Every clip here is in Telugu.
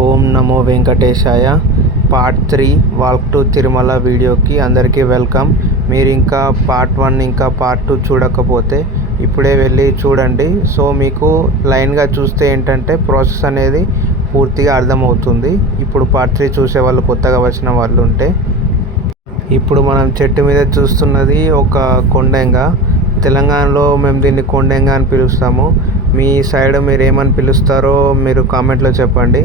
ఓం నమో వెంకటేశాయ. Part three walk to Tirumala వీడియోకి అందరికీ వెల్కమ్. మీరు ఇంకా పార్ట్ వన్ ఇంకా పార్ట్ టూ చూడకపోతే ఇప్పుడే వెళ్ళి చూడండి. సో మీకు లైన్గా చూస్తే ఏంటంటే ప్రాసెస్ అనేది పూర్తిగా అర్థమవుతుంది. ఇప్పుడు పార్ట్ త్రీ చూసే వాళ్ళు కొత్తగా వచ్చిన వాళ్ళు ఉంటే. ఇప్పుడు మనం చెట్టు మీద చూస్తున్నది ఒక కొండెంగ. తెలంగాణలో మేము దీన్ని కొండెంగ అని పిలుస్తాము. మీ సైడ్ మీరు ఏమని పిలుస్తారో మీరు కామెంట్లో చెప్పండి.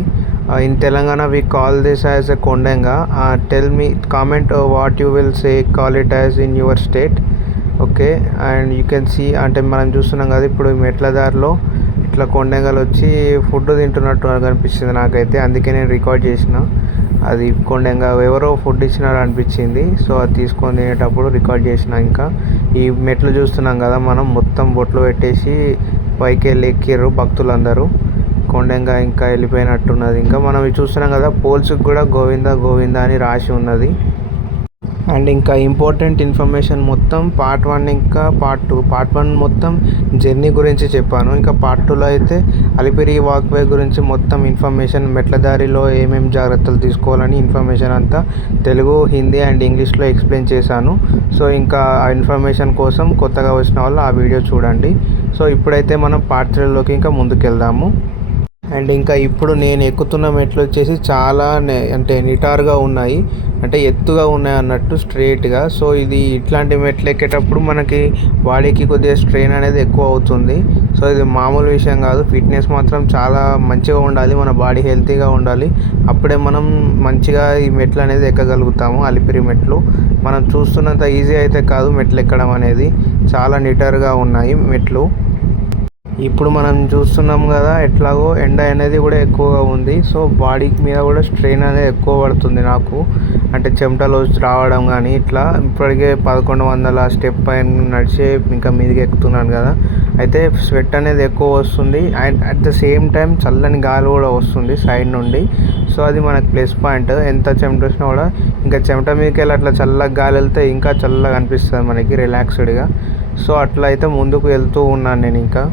In Telangana we call this as a kondenga tell me comment what you will say call it as in your state okay and you can see అంటే మనం చూస్తున్నాం కదా ఇప్పుడు ఈ మెట్ల దారిలో ఇట్లా కొండెంగలు వచ్చి ఫుడ్ తింటున్నట్టు అనిపించింది నాకైతే. అందుకే నేను రికార్డ్ చేసిన. అది కొండెంగ ఎవరో ఫుడ్ ఇచ్చినారు అనిపించింది. సో అది తీసుకొని తినేటప్పుడు రికార్డ్ చేసిన ఇంకా. ఈ మెట్లు చూస్తున్నాం కదా మనం మొత్తం బొట్లు పెట్టేసి పైకి వెళ్ళి ఎక్కిర్రు భక్తులందరూ. కొండంగా ఇంకా వెళ్ళిపోయినట్టున్నది. ఇంకా మనం చూస్తున్నాం కదా పోల్స్కి కూడా గోవింద గోవింద అని రాసి ఉన్నది. అండ్ ఇంకా ఇంపార్టెంట్ ఇన్ఫర్మేషన్ మొత్తం పార్ట్ వన్ ఇంకా పార్ట్ టూ. పార్ట్ వన్ మొత్తం జర్నీ గురించి చెప్పాను. ఇంకా పార్ట్ టూలో అయితే అలిపిరి వాక్వే గురించి మొత్తం ఇన్ఫర్మేషన్ మెట్ల దారిలో ఏమేమి జాగ్రత్తలు తీసుకోవాలని ఇన్ఫర్మేషన్ అంతా తెలుగు హిందీ అండ్ ఇంగ్లీష్లో ఎక్స్ప్లెయిన్ చేశాను. సో ఇంకా ఆ ఇన్ఫర్మేషన్ కోసం కొత్తగా వచ్చిన వాళ్ళు ఆ వీడియో చూడండి. సో ఇప్పుడైతే మనం పార్ట్ త్రీలోకి ఇంకా ముందుకెళ్దాము. అండ్ ఇంకా ఇప్పుడు నేను ఎక్కుతున్న మెట్లు వచ్చేసి చాలా అంటే నిటారుగా ఉన్నాయి. అంటే ఎత్తుగా ఉన్నాయి అన్నట్టు స్ట్రేట్గా. సో ఇది ఇట్లాంటి మెట్లు ఎక్కేటప్పుడు మనకి బాడీకి కొద్దిగా స్ట్రెయిన్ అనేది ఎక్కువ అవుతుంది. సో ఇది మామూలు విషయం కాదు. ఫిట్నెస్ మాత్రం చాలా మంచిగా ఉండాలి. మన బాడీ హెల్తీగా ఉండాలి. అప్పుడే మనం మంచిగా ఈ మెట్లు అనేది ఎక్కగలుగుతాము. అలిపిరి మెట్లు. మనం చూస్తున్నంత ఈజీ అయితే కాదు మెట్లు ఎక్కడం అనేది. చాలా నిటారుగా ఉన్నాయి మెట్లు. ఇప్పుడు మనం చూస్తున్నాం కదా ఎట్లాగో ఎండ అనేది కూడా ఎక్కువగా ఉంది. సో బాడీ మీద కూడా స్ట్రెయిన్ అనేది ఎక్కువ పడుతుంది నాకు. అంటే చెమటలు రావడం కానీ ఇట్లా ఇప్పటికే పదకొండు వందల స్టెప్ పైన నడిచే ఇంకా మీదకి ఎక్కుతున్నాను కదా. అయితే స్వెట్ అనేది ఎక్కువ వస్తుంది. And at the same time చల్లని గాలి కూడా వస్తుంది సైడ్ నుండి. సో అది మనకు ప్లస్ పాయింట్. ఎంత చెమట వచ్చినా కూడా ఇంకా చెమట మీదకి వెళ్ళి అట్లా చల్లగా గాలి వెళ్తే ఇంకా చల్లగా అనిపిస్తుంది మనకి రిలాక్స్డ్గా సో అట్లా అయితే ముందుకు వెళ్తూ ఉన్నాను నేను ఇంకా.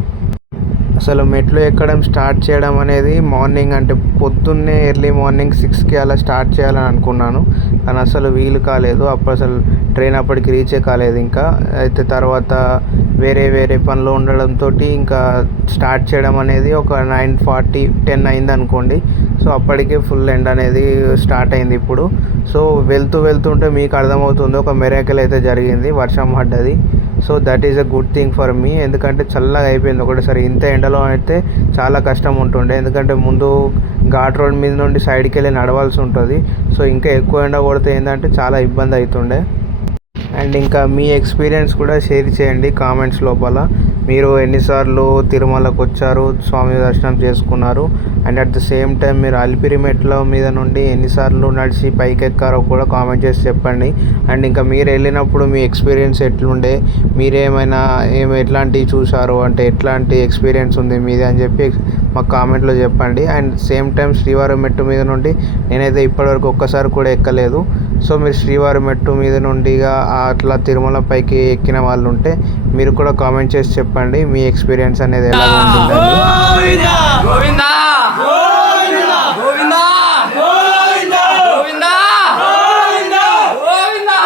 అసలు మెట్లు ఎక్కడం స్టార్ట్ చేయడం అనేది మార్నింగ్ అంటే పొద్దున్నే ఎర్లీ మార్నింగ్ సిక్స్కి అలా స్టార్ట్ చేయాలని అనుకున్నాను. కానీ అసలు వీలు కాలేదు. అప్పుడు అసలు ట్రైన్ అప్పటికి రీచే కాలేదు ఇంకా. అయితే తర్వాత వేరే వేరే పనులు ఉండడంతో ఇంకా స్టార్ట్ చేయడం అనేది ఒక నైన్ ఫార్టీ టెన్ అయింది అనుకోండి. సో అప్పటికే ఫుల్ ఎండ్ అనేది స్టార్ట్ అయింది ఇప్పుడు. సో వెళ్తూ వెళ్తుంటే మీకు అర్థమవుతుంది. ఒక మెరాకిల్ అయితే జరిగింది వర్షం పడ్డది. So that is a good thing for me ఎందుకంటే చల్లగా అయిపోయింది ఒకటేసారి. ఇంత ఎండలో అయితే చాలా కష్టం ఉంటుండే. ఎందుకంటే ముందు ఘాట్ రోడ్ మీద నుండి సైడ్కి వెళ్ళి నడవాల్సి ఉంటుంది. సో ఇంకా ఎక్కువ ఎండ కొడితే ఏంటంటే చాలా ఇబ్బంది అవుతుండే. అండ్ ఇంకా మీ ఎక్స్పీరియన్స్ కూడా షేర్ చేయండి కామెంట్స్ లోపల. మీరు ఎన్నిసార్లు తిరుమలకు వచ్చారు స్వామి దర్శనం చేసుకున్నారు and at the same time మీరు అలిపిరి మెట్ల మీద నుండి ఎన్నిసార్లు నడిచి పైకి ఎక్కారో కూడా కామెంట్ చేసి చెప్పండి. అండ్ ఇంకా మీరు వెళ్ళినప్పుడు మీ ఎక్స్పీరియన్స్ ఎట్లుండే? మీరేమైనా ఏమి ఎట్లాంటివి చూసారు అంటే ఎట్లాంటి ఎక్స్పీరియన్స్ ఉంది మీది అని చెప్పి మాకు కామెంట్లో చెప్పండి. అండ్ సేమ్ టైం శ్రీవారి మెట్టు మీద నుండి నేనైతే ఇప్పటివరకు ఒక్కసారి కూడా ఎక్కలేదు. సో మీరు శ్రీవారి మెట్టు మీద నుండిగా అట్లా తిరుమల పైకి ఎక్కిన వాళ్ళు ఉంటే మీరు కూడా కామెంట్ చేసి చెప్పండి మీ ఎక్స్పీరియన్స్ అనేది ఎలా ఉంటుందని గోవిందా గోవిందా గోవిందా గోవిందా గోవిందా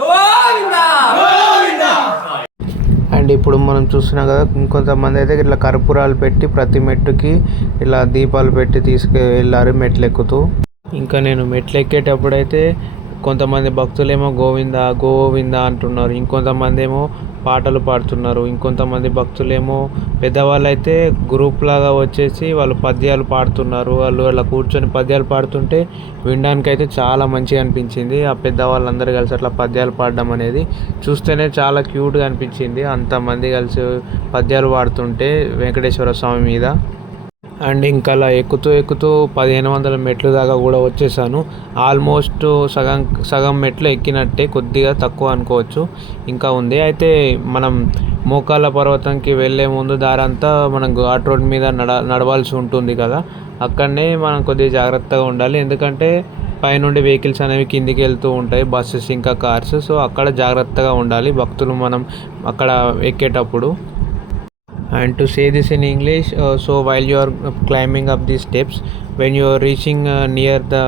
గోవిందా గోవిందా అండ్ ఇప్పుడు మనం చూస్తున్నాం కదా ఇంకొంతమంది అయితే ఇట్లా కర్పూరాలు పెట్టి ప్రతి మెట్టుకి ఇలా దీపాలు పెట్టి తీసుకు వెళ్ళారు మెట్లు ఎక్కుతూ ఇంకా నేను మెట్లు ఎక్కేటప్పుడైతే కొంతమంది భక్తులేమో గోవింద గోవింద అంటున్నారు. ఇంకొంతమంది ఏమో పాటలు పాడుతున్నారు. ఇంకొంతమంది భక్తులేమో పెద్దవాళ్ళు అయితే గ్రూప్ లాగా వచ్చేసి వాళ్ళు పద్యాలు పాడుతున్నారు. వాళ్ళు అలా కూర్చొని పద్యాలు పాడుతుంటే వినడానికి అయితే చాలా మంచిగా అనిపించింది. ఆ పెద్దవాళ్ళందరూ కలిసి అట్లా పద్యాలు పాడడం అనేది చూస్తేనే చాలా క్యూట్గా అనిపించింది. అంతమంది కలిసి పద్యాలు పాడుతుంటే వెంకటేశ్వర స్వామి మీద. అండ్ ఇంకా అలా ఎక్కుతూ ఎక్కుతూ పదిహేను వందల మెట్లు దాకా కూడా వచ్చేసాను. ఆల్మోస్ట్ సగం సగం మెట్లు ఎక్కినట్టే కొద్దిగా తక్కువ అనుకోవచ్చు. ఇంకా ఉంది. అయితే మనం మోకాళ్ళ పర్వతంకి వెళ్ళే ముందు దారంతా మనం ఘాట్ రోడ్ మీద నడ నడవాల్సి ఉంటుంది కదా. అక్కడనే మనం కొద్దిగా జాగ్రత్తగా ఉండాలి. ఎందుకంటే పైనుండి వెహికల్స్ అనేవి కిందికి వెళ్తూ ఉంటాయి. బస్సెస్ ఇంకా కార్స్. సో అక్కడ జాగ్రత్తగా ఉండాలి. భక్తులు మనం అక్కడ ఎక్కేటప్పుడు. And to say this in english uh, so while you are uh, climbing up these steps when you are reaching uh, near the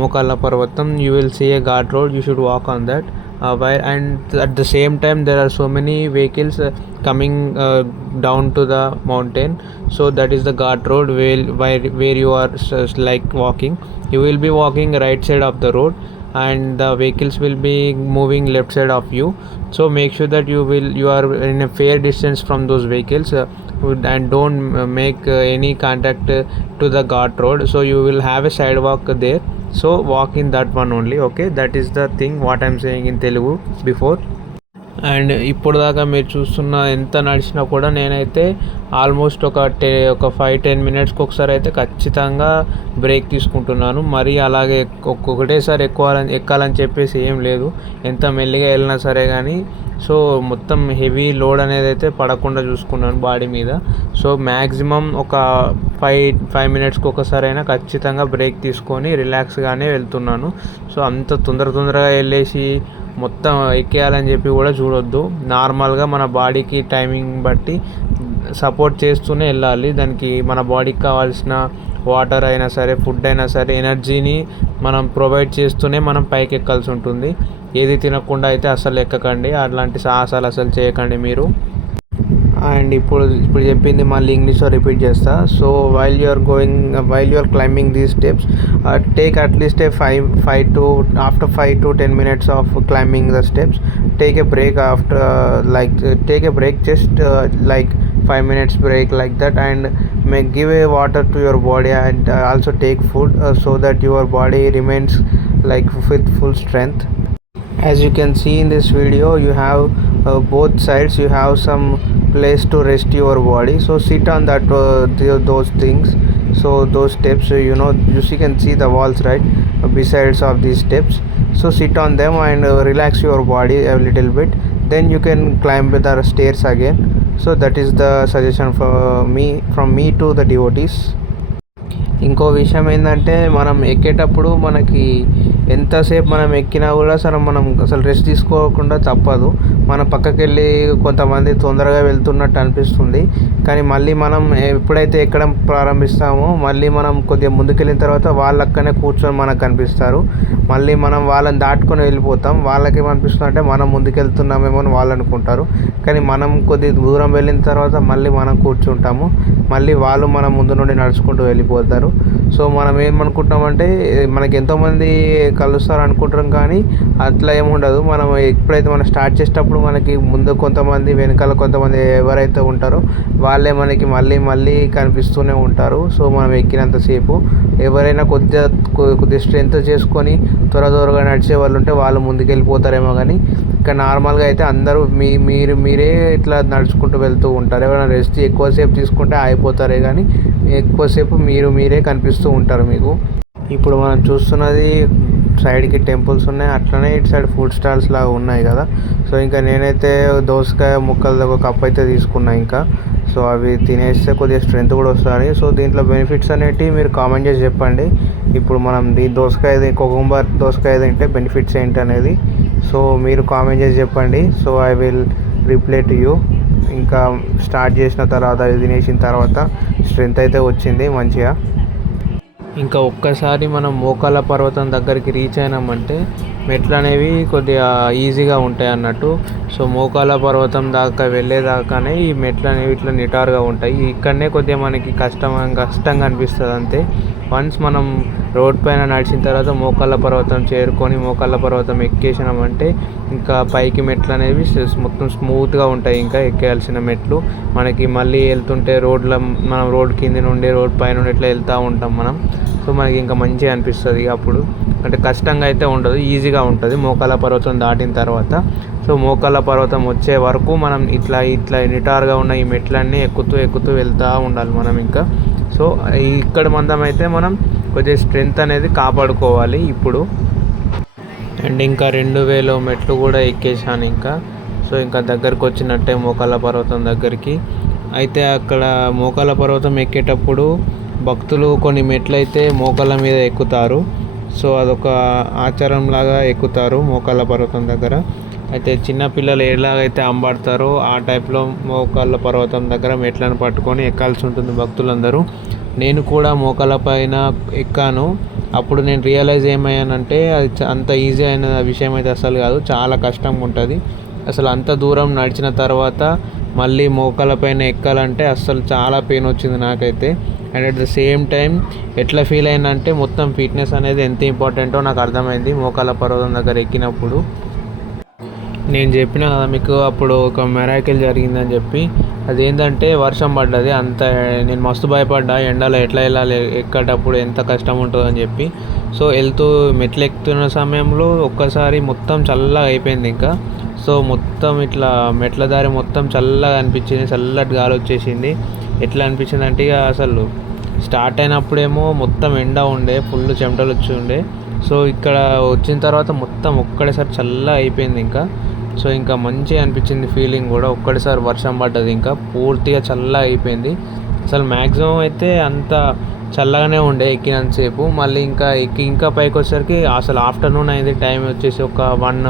mokala parvatam you will see a guard road. You should walk on that. Uh, while and at the same time there are so many vehicles uh, coming uh, down to the mountain. So that is the guard road where where, you are s- like walking. You will be walking right side of the road and the vehicles will be moving left side of you. So make sure that you will you are in a fair distance from those vehicles uh, and don't make uh, any contact uh, to the guard road. So you will have a sidewalk there. So walk in that one only okay? That is the thing what i'm saying in telugu before and ఇప్పుడు దాకా మీరు చూస్తున్న ఎంత నడిచినా కూడా నేనైతే ఆల్మోస్ట్ ఒక టే ఒక ఫైవ్ టెన్ మినిట్స్కి ఒకసారి అయితే ఖచ్చితంగా బ్రేక్ తీసుకుంటున్నాను. మరి అలాగే ఒక్కొక్కటేసారి ఎక్కువ ఎక్కాలని చెప్పేసి ఏం లేదు. ఎంత మెల్లిగా వెళ్ళినా సరే కానీ సో మొత్తం హెవీ లోడ్ అనేది అయితే పడకుండా చూసుకున్నాను బాడీ మీద. సో మ్యాక్సిమం ఒక ఫైవ్ ఫైవ్ మినిట్స్కి ఒకసారి అయినా ఖచ్చితంగా బ్రేక్ తీసుకొని రిలాక్స్గానే వెళ్తున్నాను. సో అంత తొందర తొందరగా వెళ్ళేసి మొత్తం ఎక్కేయాలని చెప్పి కూడా చూడొద్దు. నార్మల్గా మన బాడీకి టైమింగ్ బట్టి సపోర్ట్ చేస్తూనే వెళ్ళాలి. దానికి మన బాడీకి కావాల్సిన వాటర్ అయినా సరే ఫుడ్ అయినా సరే ఎనర్జీని మనం ప్రొవైడ్ చేస్తూనే మనం పైకి ఎక్కాల్సి ఉంటుంది. ఏది తినకుండా అయితే అసలు ఎక్కకండి. అలాంటి సాహసాలు అసలు చేయకండి మీరు. అండ్ ఇప్పుడు ఇప్పుడు చెప్పింది మళ్ళీ ఇంగ్లీష్లో రిపీట్ చేస్తా so while you are going while you are climbing these steps take at least a five five to after five to ten minutes of climbing the steps take a break after like take a break just like five minutes break like that and may give a water to your body and uh, also take food uh, so that your body remains like with full strength as you can see in this video you have uh, both sides you have some place to rest your body so sit on that uh, th- those things so those steps uh, you know you see- can see the walls right uh, besides of these steps so sit on them and uh, relax your body a little bit then you can climb the stairs again so that is the suggestion for me from me to the devotees ఇంకో విషయం ఏంటంటే మనం ఎక్కేటప్పుడు మనకి ఎంతసేపు మనం ఎక్కినా కూడా అసలు మనం అసలు రెస్ట్ తీసుకోకుండా తప్పదు. మన పక్కకి వెళ్ళి కొంతమంది తొందరగా వెళ్తున్నట్టు అనిపిస్తుంది. కానీ మళ్ళీ మనం ఎప్పుడైతే ఎక్కడం ప్రారంభిస్తామో మళ్ళీ మనం కొద్దిగా ముందుకెళ్ళిన తర్వాత వాళ్ళు అక్కడనే కూర్చొని మనకు కనిపిస్తారు. మళ్ళీ మనం వాళ్ళని దాటుకొని వెళ్ళిపోతాం. వాళ్ళకి ఏమనిపిస్తుంది అంటే మనం ముందుకెళ్తున్నామేమో అని వాళ్ళు అనుకుంటారు. కానీ మనం కొద్ది దూరం వెళ్ళిన తర్వాత మళ్ళీ మనం కూర్చుంటాము. మళ్ళీ వాళ్ళు మన ముందు నుండి నడుచుకుంటూ వెళ్ళిపోతారు. సో మనం ఏమనుకుంటామంటే మనకి ఎంతోమంది కలుస్తారు అనుకుంటాం కానీ అట్లా ఏముండదు మనం ఎప్పుడైతే మనం స్టార్ట్ చేసేటప్పుడు మనకి ముందు కొంతమంది వెనకాల కొంతమంది ఎవరైతే ఉంటారో వాళ్ళే మనకి మళ్ళీ మళ్ళీ కనిపిస్తూనే ఉంటారు. సో మనం ఎక్కినంతసేపు ఎవరైనా కొద్దిగా కొద్ది స్ట్రెంత్ చేసుకొని త్వర త్వరగా నడిచే వాళ్ళు ఉంటే వాళ్ళు ముందుకెళ్ళిపోతారేమో కానీ ఇక్కడ నార్మల్గా అయితే అందరూ మీ మీరు మీరే ఇట్లా నడుచుకుంటూ వెళ్తూ ఉంటారు. ఎవరైనా రెస్ట్ ఎక్కువసేపు తీసుకుంటే ఆగిపోతారే కానీ ఎక్కువసేపు మీరు మీరే కనిపిస్తూ ఉంటారు మీకు. ఇప్పుడు మనం చూస్తున్నది సైడ్కి టెంపుల్స్ ఉన్నాయి. అట్లనే ఇటు సైడ్ ఫుడ్ స్టాల్స్ లాగా ఉన్నాయి కదా. సో ఇంకా నేనైతే దోసకాయ ముక్కలు ఒక కప్ అయితే తీసుకున్నా ఇంకా. సో అవి తినేస్తే కొద్దిగా స్ట్రెంత్ కూడా వస్తుంది. సో దీంట్లో బెనిఫిట్స్ అనేటివి మీరు కామెంట్ చేసి చెప్పండి. ఇప్పుడు మనం దీ దోసకాయ కొకుంబర్ దోసకాయ తింటే బెనిఫిట్స్ ఏంటి అనేది. సో మీరు కామెంట్ చేసి చెప్పండి. So I will reply to you. ఇంకా స్టార్ట్ చేసిన తర్వాత అది తినేసిన తర్వాత స్ట్రెంత్ అయితే వచ్చింది మంచిగా. ఇంకా ఒక్కసారి మనం మోకాల పర్వతం దగ్గరికి రీచ్ అయినామంటే మెట్లు అనేవి కొద్దిగా ఈజీగా ఉంటాయి అన్నట్టు. సో మోకాల పర్వతం దాకా వెళ్ళేదాకానే ఈ మెట్లు అనేవి ఇట్లా నిటారుగా ఉంటాయి. ఇక్కడనే కొద్దిగా మనకి కష్టం కష్టంగా అనిపిస్తుంది అంతే వన్స్ మనం రోడ్ పైన నడిచిన తర్వాత మోకాళ్ళ పర్వతం చేరుకొని మోకాళ్ళ పర్వతం ఎక్కేసినామంటే ఇంకా పైకి మెట్లు అనేవి మొత్తం స్మూత్గా ఉంటాయి ఇంకా ఎక్కేయాల్సిన మెట్లు. మనకి మళ్ళీ వెళ్తుంటే రోడ్ల మనం రోడ్ కింద నుండి రోడ్ పైన నుండి ఇట్లా వెళ్తూ ఉంటాం మనం. సో మనకి ఇంకా మంచిగా అనిపిస్తుంది అప్పుడు. అంటే కష్టంగా అయితే ఉండదు ఈజీగా ఉంటుంది మోకాళ్ళ పర్వతం దాటిన తర్వాత. సో మోకాళ్ళ పర్వతం వచ్చే వరకు మనం ఇట్లా ఇట్లా నిటారుగా ఉన్న ఈ మెట్లన్నీ ఎక్కుతూ ఎక్కుతూ వెళ్తూ ఉండాలి మనం ఇంకా. సో ఇక్కడ మందం అయితే మనం కొద్దిగా స్ట్రెంత్ అనేది కాపాడుకోవాలి ఇప్పుడు. అండ్ ఇంకా రెండు వేలు మెట్లు కూడా ఎక్కేసాను ఇంకా. సో ఇంకా దగ్గరకు వచ్చినట్టే మోకాళ్ళ పర్వతం దగ్గరికి. అయితే అక్కడ మోకాల పర్వతం ఎక్కేటప్పుడు భక్తులు కొన్ని మెట్లు అయితే మోకాల మీద ఎక్కుతారు. సో అదొక ఆచారం లాగా ఎక్కుతారు మోకాల పర్వతం దగ్గర. అయితే చిన్నపిల్లలు ఎలాగైతే అంబాడతారో ఆ టైప్లో మోకాళ్ళ పర్వతం దగ్గర మెట్లను పట్టుకొని ఎక్కాల్సి ఉంటుంది భక్తులందరూ. నేను కూడా మోకాళ్ళ పైన ఎక్కాను. అప్పుడు నేను రియలైజ్ ఏమయ్యానంటే అది అంత ఈజీ అయిన విషయం అయితే అసలు కాదు. చాలా కష్టంగా ఉంటుంది. అసలు అంత దూరం నడిచిన తర్వాత మళ్ళీ మోకాళ్ళ పైన ఎక్కాలంటే అస్సలు చాలా పెయిన్ వచ్చింది నాకైతే. And at the same time ఎట్లా ఫీల్ అయిందంటే మొత్తం ఫిట్నెస్ అనేది ఎంత ఇంపార్టెంటో నాకు అర్థమైంది మోకాళ్ళ పర్వతం దగ్గర ఎక్కినప్పుడు. నేను చెప్పిన కదా మీకు అప్పుడు ఒక మెరాకిల్ జరిగిందని చెప్పి. అదేంటంటే వర్షం పడ్డది అంత నేను మస్తు భయపడ్డా ఎండలో ఎట్లా వెళ్ళాలి ఎక్కేటప్పుడు ఎంత కష్టం ఉంటుందని చెప్పి. సో వెళ్తూ మెట్లు ఎక్కుతున్న సమయంలో ఒక్కసారి మొత్తం చల్లగా అయిపోయింది ఇంకా. సో మొత్తం ఇట్లా మెట్ల దారి మొత్తం చల్లగా అనిపించింది చల్లటి గాలి వచ్చేసింది. ఎట్లా అనిపించింది అంటే ఇక అసలు స్టార్ట్ అయినప్పుడేమో మొత్తం ఎండ ఉండే ఫుల్ చెమటలు వచ్చి ఉండే. సో ఇక్కడ వచ్చిన తర్వాత మొత్తం ఒక్కడేసారి చల్లగా అయిపోయింది ఇంకా. సో ఇంకా మంచిగా అనిపించింది ఫీలింగ్ కూడా. ఒక్కడిసారి వర్షం పడ్డది ఇంకా. పూర్తిగా చల్లగా అయిపోయింది. అసలు మ్యాక్సిమం అయితే అంత చల్లగానే ఉండే ఎక్కినంతసేపు. మళ్ళీ ఇంకా ఎక్కి ఇంకా పైకి వచ్చేసరికి అసలు ఆఫ్టర్నూన్ అయింది. టైం వచ్చేసి ఒక వన్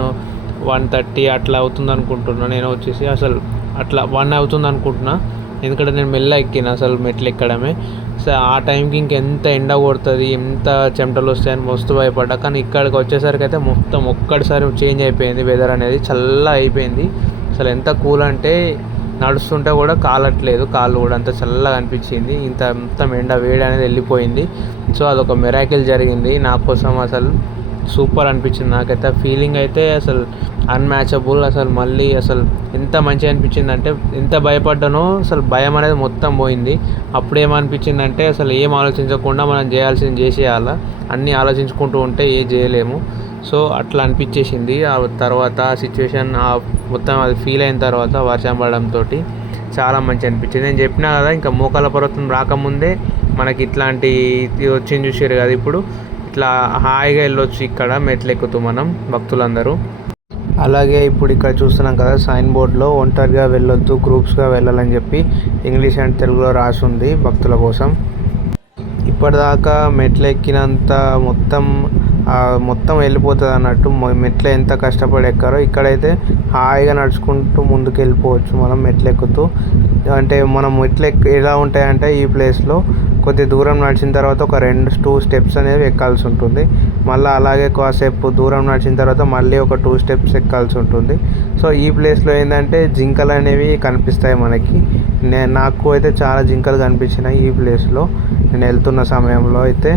వన్ థర్టీ అట్లా అవుతుంది అనుకుంటున్నా నేను వచ్చేసి అసలు అట్లా వన్ అవుతుంది అనుకుంటున్నా ఎందుకంటే నేను మెల్ల ఎక్కిన అసలు మెట్లు ఎక్కడమే. సో ఆ టైంకి ఇంకెంత ఎండ కొడుతుంది ఎంత చెమటలు వస్తాయని మస్తు భయపడ్డా. కానీ ఇక్కడికి వచ్చేసరికి అయితే మొత్తం ఒక్కడిసారి చేంజ్ అయిపోయింది వెదర్ అనేది. చల్ల అయిపోయింది. అసలు ఎంత కూల్ అంటే నడుస్తుంటే కూడా కాలట్లేదు. కాళ్ళు కూడా అంత చల్లగా అనిపించింది. ఇంత మొత్తం ఎండ వేడి అనేది వెళ్ళిపోయింది. సో అదొక మెరాకిల్ జరిగింది. నా కోసం అసలు సూపర్ అనిపించింది. నాకైతే ఫీలింగ్ అయితే అసలు అన్మ్యాచబుల్ అసలు మళ్ళీ అసలు ఎంత మంచిగా అనిపించింది అంటే ఎంత భయపడ్డానో అసలు భయం అనేది మొత్తం పోయింది. అప్పుడు ఏమనిపించింది అంటే అసలు ఏం ఆలోచించకుండా మనం చేయాల్సింది చేసేయాలా. అన్నీ ఆలోచించుకుంటూ ఉంటే ఏ చేయలేము. సో అట్లా అనిపించేసింది. ఆ తర్వాత సిచ్యువేషన్ మొత్తం అది ఫీల్ అయిన తర్వాత వర్షం పడడంతో చాలా మంచి అనిపించింది. నేను చెప్పినా కదా ఇంకా మోకాల పర్వతం రాకముందే మనకి ఇట్లాంటి ఇది వచ్చింది చూసారు కదా ఇప్పుడు. ఇట్లా హాయిగా వెళ్ళొచ్చు ఇక్కడ మెట్లు ఎక్కుతూ మనం భక్తులందరూ. అలాగే ఇప్పుడు ఇక్కడ చూస్తున్నాం కదా సైన్ బోర్డ్లో ఒంటరిగా వెళ్ళొద్దు గ్రూప్స్గా వెళ్ళాలని చెప్పి ఇంగ్లీష్ అండ్ తెలుగులో రాసి ఉంది భక్తుల కోసం. ఇప్పటిదాకా మెట్లు ఎక్కినంత మొత్తం మొత్తం వెళ్ళిపోతుంది అన్నట్టు మెట్లు ఎంత కష్టపడి ఎక్కారో ఇక్కడైతే హాయిగా నడుచుకుంటూ ముందుకు వెళ్ళిపోవచ్చు మనం మెట్లు ఎక్కుతూ అంటే మనం మెట్లు ఎక్ ఎలా ఉంటాయంటే ఈ ప్లేస్లో కొద్ది దూరం నడిచిన తర్వాత ఒక రెండు టూ స్టెప్స్ అనేవి ఎక్కాల్సి ఉంటుంది. మళ్ళీ అలాగే కాసేపు దూరం నడిచిన తర్వాత మళ్ళీ ఒక టూ స్టెప్స్ ఎక్కాల్సి ఉంటుంది. సో ఈ ప్లేస్లో ఏంటంటే జింకలు అనేవి కనిపిస్తాయి మనకి. నే నాకు అయితే చాలా జింకలు కనిపించినాయి ఈ ప్లేస్లో. నేను వెళ్తున్న సమయంలో అయితే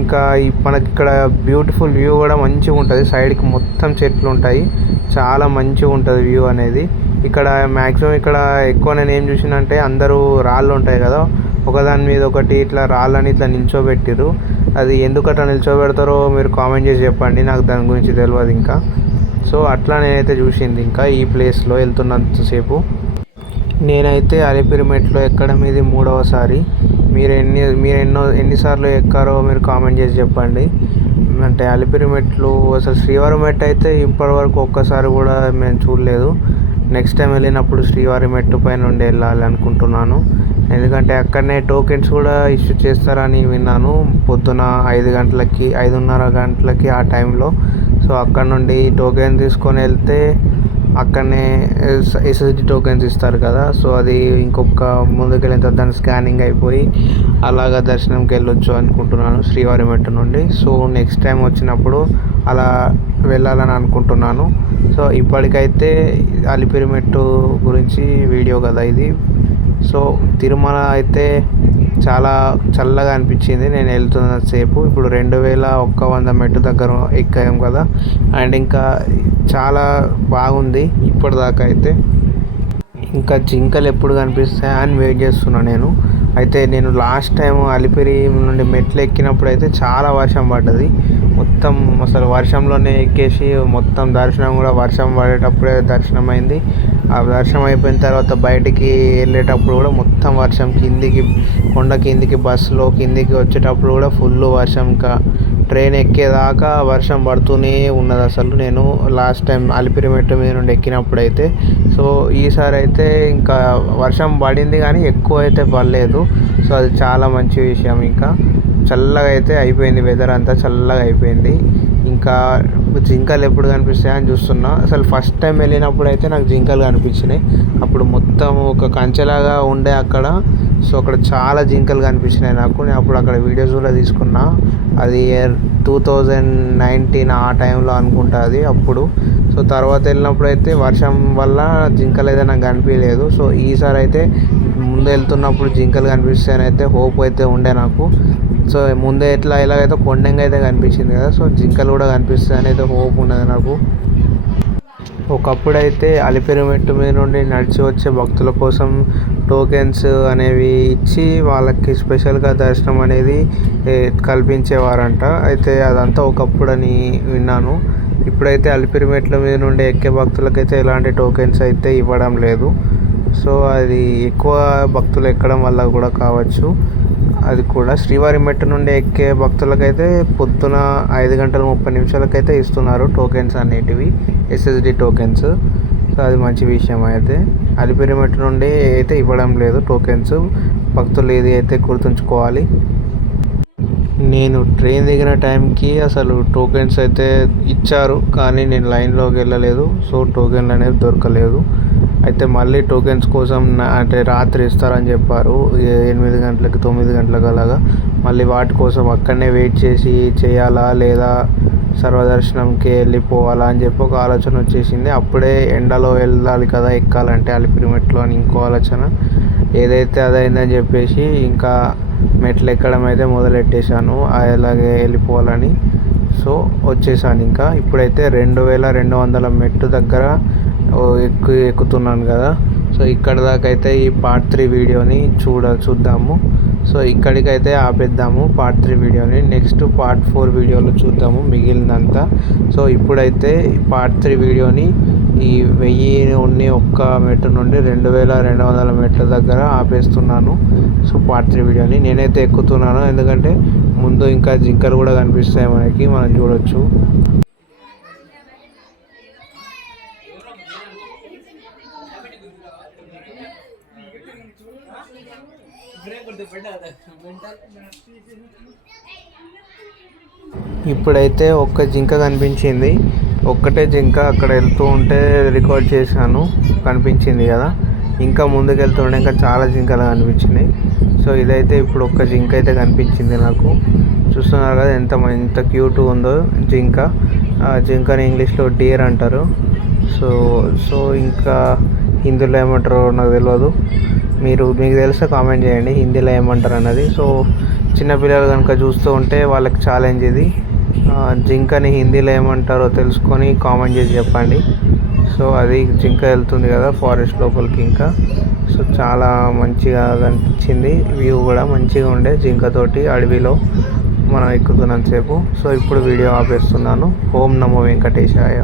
ఇంకా మనకి ఇక్కడ బ్యూటిఫుల్ వ్యూ కూడా మంచిగా ఉంటుంది. సైడ్కి మొత్తం చెట్లు ఉంటాయి. చాలా మంచిగా ఉంటుంది వ్యూ అనేది. ఇక్కడ మ్యాక్సిమం ఇక్కడ ఎక్కువ నేను ఏం చూసినంటే అందరూ రాళ్ళు ఉంటాయి కదా. ఒకదాని మీద ఒకటి ఇట్లా రాళ్ళని ఇట్లా నిల్చోబెట్టిర్రు. అది ఎందుకు అట్లా నిల్చోబెడతారో మీరు కామెంట్ చేసి చెప్పండి. నాకు దాని గురించి తెలియదు ఇంకా. సో అట్లా నేనైతే చూసింది ఇంకా ఈ ప్లేస్లో వెళ్తున్నంతసేపు. నేనైతే అలిపిరి మెట్లో ఎక్కడం ఇది మూడవసారి. మీరు ఎన్ని మీరు ఎన్నో ఎన్నిసార్లు ఎక్కారో మీరు కామెంట్ చేసి చెప్పండి. అంటే అలిపిరి మెట్లు అసలు శ్రీవారి మెట్టు అయితే ఇప్పటివరకు ఒక్కసారి కూడా మేము చూడలేదు. నెక్స్ట్ టైం వెళ్ళినప్పుడు శ్రీవారి మెట్టు పైన ఉండి వెళ్ళాలి అనుకుంటున్నాను. ఎందుకంటే అక్కడనే టోకెన్స్ కూడా ఇష్యూ చేస్తారని విన్నాను. పొద్దున ఐదు గంటలకి ఐదున్నర గంటలకి ఆ టైంలో. సో అక్కడ నుండి టోకెన్ తీసుకొని వెళ్తే అక్కడనే ఎస్ఎస్డి టోకెన్స్ ఇస్తారు కదా సో అది ఇంకొక ముందుకెళ్ళిన తర్వాత దాని స్కానింగ్ అయిపోయి అలాగా దర్శనంకి వెళ్ళొచ్చు అనుకుంటున్నాను శ్రీవారి మెట్టు నుండి. సో నెక్స్ట్ టైం వచ్చినప్పుడు అలా వెళ్ళాలని అనుకుంటున్నాను. సో ఇప్పటికైతే అలిపిరి మెట్టు గురించి వీడియో కదా ఇది. సో తిరుమల అయితే చాలా చల్లగా అనిపించింది. నేను వెళ్తున్న సేపు ఇప్పుడు రెండు వేల ఒక్క వంద మెట్టు దగ్గర ఎక్కాం కదా. అండ్ ఇంకా చాలా బాగుంది ఇప్పటిదాకా అయితే. ఇంకా జింకలు ఎప్పుడు కనిపిస్తాయా అని వెయిట్ చేస్తున్నాను నేను. అయితే నేను లాస్ట్ టైం అలిపిరి నుండి మెట్లు ఎక్కినప్పుడు అయితే చాలా వర్షం పడ్డది. మొత్తం అసలు వర్షంలోనే ఎక్కేసి మొత్తం దర్శనం కూడా వర్షం పడేటప్పుడే దర్శనం అయింది ఆ దర్శనం అయిపోయిన తర్వాత బయటికి వెళ్ళేటప్పుడు కూడా మొత్తం వర్షం కిందికి కొండ కిందికి బస్సులో కిందికి వచ్చేటప్పుడు కూడా ఫుల్ వర్షం. ఇంకా ట్రైన్ ఎక్కేదాకా వర్షం పడుతూనే ఉన్నది అసలు. నేను లాస్ట్ టైం అలిపిరి మెట్టు మీద నుండి ఎక్కినప్పుడు అయితే సో ఈసారి అయితే ఇంకా వర్షం పడింది కానీ ఎక్కువ అయితే పడలేదు. సో అది చాలా మంచి విషయం ఇంకా. చల్లగా అయితే అయిపోయింది వెదర్ అంతా చల్లగా అయిపోయింది. ఇంకా జింకలు ఎప్పుడు కనిపిస్తాయి అని చూస్తున్నా. అసలు ఫస్ట్ టైం వెళ్ళినప్పుడు అయితే నాకు జింకలు కనిపించినాయి. అప్పుడు మొత్తం ఒక కంచెలాగా ఉండే అక్కడ. సో అక్కడ చాలా జింకలు కనిపించినాయి నాకు. నేను అప్పుడు అక్కడ వీడియోస్ కూడా తీసుకున్నా. అది టూ థౌజండ్ నైన్టీన్ ఆ టైంలో అనుకుంటా అది అప్పుడు. సో తర్వాత వెళ్ళినప్పుడు అయితే వర్షం వల్ల జింకలు అయితే నాకు కనిపించలేదు. సో ఈసారి అయితే ముందు వెళ్తున్నప్పుడు జింకలు కనిపిస్తాయని అయితే హోప్ అయితే ఉండే నాకు. సో ముందే ఎట్లా ఎలాగైతే కొండంగా అయితే కనిపించింది కదా సో జింకలు కూడా కనిపిస్తాయని అయితే హోప్ ఉన్నది నాకు. ఒకప్పుడు అయితే అలిపిరి మెట్టు మీద నుండి నడిచి వచ్చే భక్తుల కోసం టోకెన్స్ అనేవి ఇచ్చి వాళ్ళకి స్పెషల్గా దర్శనం అనేది కల్పించేవారంట. అయితే అదంతా ఒకప్పుడు అని విన్నాను. ఇప్పుడైతే అలిపిరి మెట్ల మీద నుండి ఎక్కే భక్తులకైతే ఎలాంటి టోకెన్స్ అయితే ఇవ్వడం లేదు. సో అది ఎక్కువ భక్తులు ఎక్కడం వల్ల కూడా కావచ్చు. అది కూడా శ్రీవారి మెట్టు నుండి ఎక్కే భక్తులకైతే పొద్దున ఐదు గంటల ముప్పై నిమిషాలకైతే ఇస్తున్నారు టోకెన్స్ అనేటివి ఎస్ఎస్డి టోకెన్స్. సో అది మంచి విషయం అయితే. అలిపిరి మెట్టు నుండి అయితే ఇవ్వడం లేదు టోకెన్స్. భక్తులు ఇది అయితే గుర్తుంచుకోవాలి. నేను ట్రైన్ దిగిన టైంకి అసలు టోకెన్స్ అయితే ఇచ్చారు కానీ నేను లైన్లోకి వెళ్ళలేదు. సో టోకెన్లు అనేవి దొరకలేదు. అయితే మళ్ళీ టోకెన్స్ కోసం అంటే రాత్రి ఇస్తారని చెప్పారు. ఎనిమిది గంటలకి తొమ్మిది గంటలకు అలాగా. మళ్ళీ వాటి కోసం అక్కడనే వెయిట్ చేసి చేయాలా లేదా సర్వదర్శనంకి వెళ్ళిపోవాలా అని చెప్పి ఒక ఆలోచన వచ్చేసింది. అప్పుడే ఎండలో వెళ్ళాలి కదా ఎక్కాలంటే అలిపిరి మెట్లు అని ఇంకో ఆలోచన. ఏదైతే అదైందని చెప్పేసి ఇంకా మెట్లు ఎక్కడం అయితే మొదలెట్టేశాను. అలాగే వెళ్ళిపోవాలని. సో వచ్చేసాను ఇంకా. ఇప్పుడైతే రెండు వేల రెండు వందల మెట్టు దగ్గర ఎక్కు ఎక్కుతున్నాను కదా. సో ఇక్కడ దాకా అయితే ఈ పార్ట్ త్రీ వీడియోని చూడ చూద్దాము. సో ఇక్కడికైతే ఆపేద్దాము పార్ట్ త్రీ వీడియోని. నెక్స్ట్ పార్ట్ ఫోర్ వీడియోలో చూద్దాము మిగిలినంతా సో ఇప్పుడైతే పార్ట్ త్రీ వీడియోని ఈ వెయ్యి ఉన్ని ఒక్క మెట్టు నుండి రెండు వేల రెండు వందల మెట్ల దగ్గర ఆపేస్తున్నాను. సో పార్ట్ త్రీ వీడియోని. నేనైతే ఎక్కుతున్నాను. ఎందుకంటే ముందు ఇంకా జింకలు కూడా కనిపిస్తాయి మనకి. మనం చూడొచ్చు. ఇప్పుడైతే ఒక్క జింక కనిపించింది. ఒక్కటే జింక అక్కడ వెళ్తూ ఉంటే రికార్డ్ చేశాను. కనిపించింది కదా. ఇంకా ముందుకెళ్తుంటే ఇంకా చాలా జింకలు కనిపించినాయి. సో ఇదైతే ఇప్పుడు ఒక్క జింక అయితే కనిపించింది నాకు. చూస్తున్నారు కదా ఎంత ఎంత క్యూట్ ఉందో జింక. జింకని ఇంగ్లీష్లో డియర్ అంటారు. సో సో ఇంకా హిందీలో ఏమంటారో నాకు తెలియదు మీరు మీకు తెలిస్తే కామెంట్ చేయండి. హిందీలో ఏమంటారు అన్నది. సో చిన్నపిల్లలు కనుక చూస్తూ ఉంటే వాళ్ళకి ఛాలెంజ్ ఇది. జింకని హిందీలో ఏమంటారో తెలుసుకొని కామెంట్ చేసి చెప్పండి. సో అది జింక వెళ్తుంది కదా ఫారెస్ట్ లోపలికి ఇంకా. సో చాలా మంచిగా కనిపించింది. వ్యూ కూడా మంచిగా ఉండే జింకతోటి అడవిలో మనం ఎక్కుతున్నంతసేపు. సో ఇప్పుడు వీడియో ఆపేస్తున్నాను. ఓం నమో వెంకటేశాయ.